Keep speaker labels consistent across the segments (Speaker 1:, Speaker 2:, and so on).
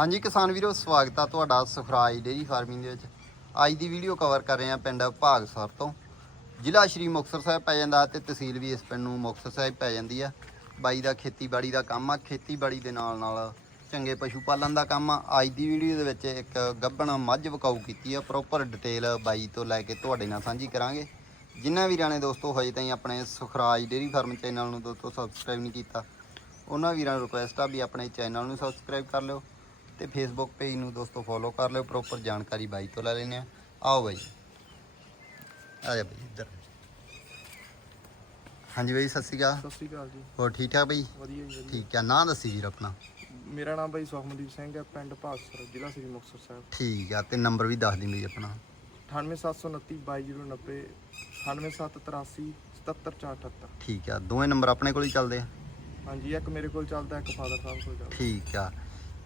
Speaker 1: ਹਾਂਜੀ ਕਿਸਾਨ ਵੀਰੋ, ਸਵਾਗਤ ਆ ਤੁਹਾਡਾ ਸੁਖਰਾਜ ਡੇਰੀ ਫਾਰਮਿੰਗ ਦੇ ਵਿੱਚ। ਅੱਜ ਦੀ ਵੀਡੀਓ ਕਵਰ ਕਰ ਰਹੇ ਆ ਪਿੰਡ ਭਾਗਸਰ ਤੋਂ। ਜ਼ਿਲ੍ਹਾ ਸ਼੍ਰੀ ਮੁਕਤਸਰ ਸਾਹਿਬ ਪੈ ਜਾਂਦਾ ਤੇ ਤਹਿਸੀਲ ਵੀ ਇਸ ਪਿੰਡ ਨੂੰ ਮੁਕਤਸਰ ਸਾਹਿਬ ਪੈ ਜਾਂਦੀ ਆ। ਬਾਈ ਦਾ ਖੇਤੀਬਾੜੀ ਦਾ ਕੰਮ ਆ, ਖੇਤੀਬਾੜੀ ਦੇ ਨਾਲ ਨਾਲ ਚੰਗੇ ਪਸ਼ੂ ਪਾਲਣ ਦਾ ਕੰਮ ਆ। ਅੱਜ ਦੀ ਵੀਡੀਓ ਦੇ ਵਿੱਚ ਇੱਕ ਗੱਬਣ ਮੱਝ ਵਕਾਊ ਕੀਤੀ ਆ। ਪ੍ਰੋਪਰ ਡਿਟੇਲ ਬਾਈ ਤੋਂ ਲੈ ਕੇ ਤੁਹਾਡੇ ਨਾਲ ਸਾਂਝੀ ਕਰਾਂਗੇ। ਜਿਨ੍ਹਾਂ ਵੀਰਾਂ ਨੇ ਦੋਸਤੋ, ਹਜੇ ਤਾਈਂ ਆਪਣੇ ਸੁਖਰਾਜ ਡੇਰੀ ਫਾਰਮ ਚੈਨਲ ਨੂੰ ਦੋਸਤੋ ਸਬਸਕ੍ਰਾਈਬ ਨਹੀਂ ਕੀਤਾ, ਉਹਨਾਂ ਵੀਰਾਂ ਨੂੰ ਰਿਕੁਐਸਟ ਆ ਵੀ ਆਪਣੇ ਚੈਨਲ ਨੂੰ ਸਬਸਕ੍ਰਾਈਬ ਕਰ ਲਿਓ। ਤੇ ਫੇਸਬੁੱਕ ਪੇਜ ਨੂੰ ਦੋਸਤੋ ਫੋਲੋ ਕਰ ਲਿਓ ਪ੍ਰੋਪਰ ਜਾਣਕਾਰੀ ਬਾਈ ਤੋਂ ਲੈ ਲੈਣੇ ਆ ਆਓ ਬਾਈ। ਆ ਜਾ ਬਾਈ ਇੱਧਰ। ਹਾਂਜੀ ਬਾਈ ਸਤਿ ਸ਼੍ਰੀ ਅਕਾਲ।
Speaker 2: ਸਤਿ ਸ਼੍ਰੀ ਅਕਾਲ ਜੀ।
Speaker 1: ਹੋਰ ਠੀਕ ਠਾਕ ਬਾਈ?
Speaker 2: ਵਧੀਆ ਜੀ ਵਧੀਆ।
Speaker 1: ਠੀਕ ਆ ਨਾਂ ਦੱਸੀ ਵੀਰ ਆਪਣਾ।
Speaker 2: ਮੇਰਾ ਨਾਮ ਬਾਈ ਸੁਖਮਨਦੀਪ ਸਿੰਘ ਹੈ ਪਿੰਡ ਭਾਗਸਰ ਜ਼ਿਲ੍ਹਾ ਸ੍ਰੀ ਮੁਕਤਸਰ ਸਾਹਿਬ।
Speaker 1: ਠੀਕ ਆ ਤੇ ਨੰਬਰ ਵੀ ਦੱਸ ਦਿੰਦੇ ਆਪਣਾ।
Speaker 2: 98729 22090 98783 77478
Speaker 1: ਠੀਕ ਆ ਦੋਵੇਂ ਨੰਬਰ ਆਪਣੇ ਕੋਲ ਹੀ ਚੱਲਦੇ ਆ।
Speaker 2: ਹਾਂਜੀ ਇੱਕ ਮੇਰੇ ਕੋਲ ਚੱਲਦਾ ਇੱਕ ਫਾਦਰ ਸਾਹਿਬ ਕੋਲ ਚੱਲਦਾ।
Speaker 1: ਠੀਕ ਆ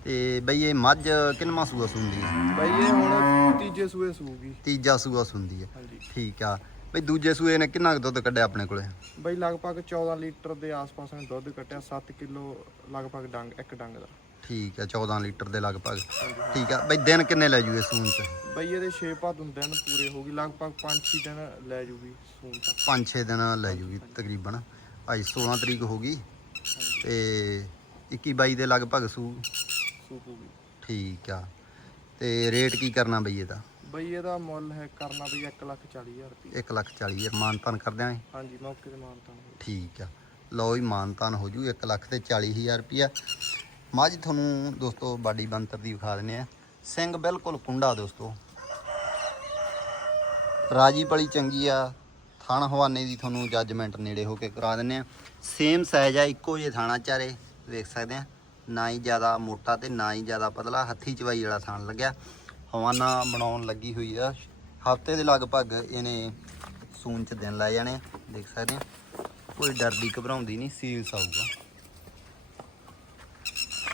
Speaker 1: ਤੇ ਬਈ ਇਹ ਮੱਝ ਕਿੰਨਵਾਂ ਸੂਆ ਸੁੰਦੀ ਆ
Speaker 2: ਬਾਈ ਇਹ ਹੁਣ ਤੀਜੇ ਸੂਏ ਸੂਗੀ।
Speaker 1: ਤੀਜਾ ਸੂਆ ਸੁੰਦੀ
Speaker 2: ਹਾਂਜੀ।
Speaker 1: ਠੀਕ ਆ। ਬਈ ਦੂਜੇ ਸੂਏ ਨੇ ਕਿੰਨਾ ਕੁ ਦੁੱਧ ਕੱਢਿਆ ਆਪਣੇ ਕੋਲੇ?
Speaker 2: ਬਾਈ ਲਗਭਗ 14 ਲੀਟਰ ਦੇ ਆਸ-ਪਾਸ ਨੇ ਦੁੱਧ ਕੱਟਿਆ 7 ਕਿਲੋ ਲਗਭਗ ਡੰਗ ਇੱਕ ਡੰਗ ਦਾ।
Speaker 1: ਠੀਕ ਆ 14 ਲੀਟਰ ਦੇ ਲਗਭਗ। ਠੀਕ ਆ। ਬਈ ਦਿਨ ਕਿੰਨੇ ਲੈ ਜੂਏ ਸੂਨ ਚ?
Speaker 2: ਬਾਈ ਇਹਦੇ 6 ਭਾਦ ਦਿਨ ਪੂਰੇ ਹੋ ਗਈ ਲਗਭਗ 5-6 ਦਿਨ ਲੈ ਜੂਗੀ ਸੂਨ ਤੱਕ
Speaker 1: 5-6 ਦਿਨ ਲੈ ਜੂਗੀ ਤਕਰੀਬਨ। ਅੱਜ 16 ਤਰੀਕ ਹੋ ਗਈ। ਤੇ 21 22 ਦੇ ਲਗਭਗ ਸੂ
Speaker 2: ਸੂਪੂਗੀ
Speaker 1: ਠੀਕ ਆ। ਤੇ ਰੇਟ ਕੀ ਕਰਨਾ ਬਈ ਇਹਦਾ?
Speaker 2: ਬਾਈ ਇਹਦਾ ਮੁੱਲ ਹੈ ਕਰਨਾ ਬਈ 140000 ਰੁਪਏ
Speaker 1: 1 ਲੱਖ 40 ਹਜ਼ਾਰ। ਮਾਨਤਾਨ ਕਰ ਦਿਆਂਗੇ?
Speaker 2: ਹਾਂਜੀ ਮੌਕੇ ਤੇ ਮਾਨਤਾ ਨੂੰ
Speaker 1: ਠੀਕ ਆ। ਲਓ ਜੀ ਮਾਨਤਾਨ ਹੋ ਜੂ 1 ਲੱਖ ਤੇ 40 ਹਜ਼ਾਰ ਰੁਪਿਆ ਮੱਝ ਤੁਹਾਨੂੰ ਦੋਸਤੋ ਬਾਡੀ ਬੰਤਰ ਦੀ ਵਿਖਾ ਦਿੰਨੇ ਆ ਸਿੰਘ ਬਿਲਕੁਲ ਕੁੰਡਾ ਦੋਸਤੋ। ਰਾਜੀ ਪਲੀ ਚੰਗੀ ਆ। ਥਣ ਹਵਾਨੇ ਦੀ ਤੁਹਾਨੂੰ ਜੱਜਮੈਂਟ ਨੇੜੇ ਹੋ ਕੇ ਕਰਾ ਦਿੰਨੇ ਆ ਸੇਮ ਸਾਈਜ਼ ਆ ਇੱਕੋ ਜਿਹੇ ਥਾਣਾ ਚਾਰੇ। ਵੇਖ ਸਕਦੇ ਆ ਨਾ ਹੀ ਜ਼ਿਆਦਾ ਮੋਟਾ ਤੇ ਨਾ ਹੀ ਜ਼ਿਆਦਾ ਪਤਲਾ, ਹੱਥੀ ਚਵਾਈ ਵਾਲਾ ਥਣ ਲੱਗਿਆ। ਹਵਾਨਾ ਬਣਾਉਣ ਲੱਗੀ ਹੋਈ ਆ। ਹਫ਼ਤੇ ਦੇ ਲਗਭਗ ਇਹਨੇ ਸੂਨ ਚ ਦਿਨ ਲੈ ਜਾਣੇ, ਦੇਖ ਸਕਦੇ ਆ ਕੋਈ ਡਰਦੀ ਘਬਰਾਉਂਦੀ ਨਹੀਂ ਸੀਲਸ ਆਊਗਾ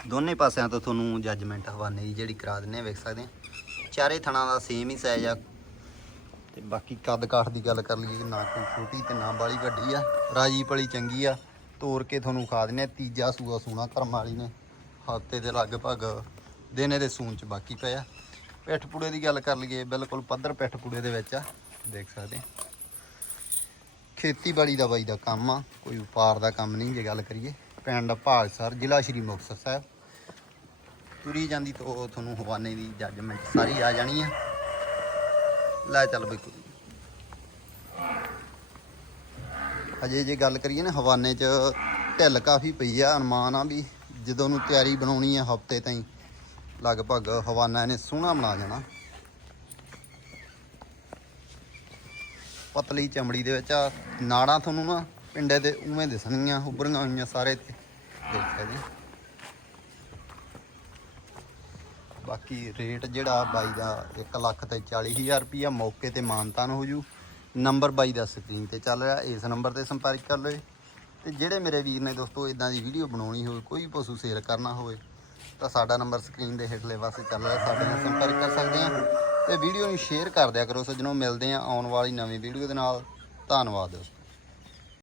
Speaker 1: ਦੋਨੇ ਪਾਸਿਆਂ ਤੋਂ ਤੁਹਾਨੂੰ ਜੱਜਮੈਂਟ ਹਵਾਨੇ ਦੀ ਜਿਹੜੀ ਕਰਾ ਦਿੰਨੇ ਆ, ਵੇਖ ਸਕਦੇ ਆ ਚਾਰੇ ਥਣਾ ਦਾ ਸੇਮ ਹੀ ਸਾਈਜ਼ ਆ। ਤੇ ਬਾਕੀ ਕੱਦ ਕਾਠ ਦੀ ਗੱਲ ਕਰ ਲਈਏ ਨਾ ਕੋਈ ਛੋਟੀ ਤੇ ਨਾ ਬਾਲੀ ਵੱਡੀ ਆ। ਰਾਜੀ ਪਲੀ ਚੰਗੀ ਆ। ਤੋੜ ਕੇ ਤੁਹਾਨੂੰ ਖਾ ਦਿੰਨੇ ਆ। ਤੀਜਾ ਸੂਆ ਸੂਣਾ ਕਰਮ ਵਾਲੀ ਨੇ। ਹਫ਼ਤੇ ਦੇ ਲਗਭਗ ਦਿਨੇ ਦੇ ਸੂਨ ਚ ਬਾਕੀ ਪਿਆ। ਪਿੱਠ ਪੂੜੇ ਦੀ ਗੱਲ ਕਰ ਲਈਏ, ਬਿਲਕੁਲ ਪੱਧਰ ਪਿੱਠ ਪੂੜੇ ਦੇ ਵਿੱਚ ਆ। ਦੇਖ ਸਕਦੇ ਖੇਤੀਬਾੜੀ ਦਾ ਬਾਈ ਦਾ ਕੰਮ ਆ, ਕੋਈ ਵਪਾਰ ਦਾ ਕੰਮ ਨਹੀਂ ਜੇ ਗੱਲ ਕਰੀਏ। ਪਿੰਡ ਭਾਗਸਰ ਜ਼ਿਲ੍ਹਾ ਸ਼੍ਰੀ ਮੁਕਤਸਰ ਸਾਹਿਬ। ਤੁਰੀ ਜਾਂਦੀ ਤੋਂ ਤੁਹਾਨੂੰ ਹਵਾਨੇ ਦੀ ਜੱਜਮੈਂਟ ਸਾਰੀ ਆ ਜਾਣੀ ਆ। ਲੈ ਚੱਲ ਬਈ ਕੋਈ ਅਜੇ ਜੇ ਗੱਲ ਕਰੀਏ ਨਾ, ਹਵਾਨੇ 'ਚ ਢਿੱਲ ਕਾਫੀ ਪਈ ਆ, ਅਨੁਮਾਨ ਆ ਵੀ ਜਦੋਂ ਨੂੰ ਤਿਆਰੀ ਬਣਾਉਣੀ ਹੈ ਹਫ਼ਤੇ ਤਾਈਂ, ਲਗਭਗ ਹਵਾਨਾ ਇਹਨੇ ਸੋਹਣਾ ਬਣਾ ਜਾਣਾ। ਪਤਲੀ ਚਮੜੀ ਦੇ ਵਿੱਚ ਆ ਨਾੜਾਂ ਤੁਹਾਨੂੰ ਨਾ ਪਿੰਡੇ ਦੇ ਉਵੇਂ ਦਿਸਣਗੀਆਂ, ਉੱਭਰੀਆਂ ਹੋਈਆਂ ਸਾਰੇ ਤੇ ਦੇਖ ਸਕਦੇ ਬਾਕੀ ਰੇਟ ਜਿਹੜਾ ਬਾਈ ਦਾ 1 ਲੱਖ ਤੇ 40000 ਰੁਪਈਆ ਮੌਕੇ ਤੇ ਮਾਨਤਾਨ ਹੋ ਜੂ। ਨੰਬਰ ਬਾਈ ਦਾ ਸਕਰੀਨ ਤੇ ਚੱਲ ਰਿਹਾ, ਇਸ ਨੰਬਰ ਤੇ ਸੰਪਰਕ ਕਰ ਲਓ ਤੇ ਜਿਹੜੇ ਮੇਰੇ ਵੀਰ ਨੇ ਦੋਸਤੋ ਇਦਾਂ ਦੀ ਵੀਡੀਓ ਬਣਾਉਣੀ ਹੋਵੇ, ਕੋਈ ਪਸ਼ੂ ਸੇਲ ਕਰਨਾ ਹੋਵੇ, ਤਾਂ ਸਾਡਾ ਨੰਬਰ ਸਕਰੀਨ ਦੇ ਹੇਠਲੇ ਪਾਸੇ ਚੱਲ ਰਿਹਾ, ਸਾਡੇ ਨਾਲ ਸੰਪਰਕ ਕਰ ਸਕਦੇ ਆ ਤੇ ਵੀਡੀਓ ਨੂੰ ਸ਼ੇਅਰ ਕਰ ਦਿਆ ਕਰੋ। ਸੱਜਣੋ ਮਿਲਦੇ ਆ ਆਉਣ ਵਾਲੀ ਨਵੀਂ ਵੀਡੀਓ ਦੇ ਨਾਲ। ਧੰਨਵਾਦ ਦੋਸਤੋ।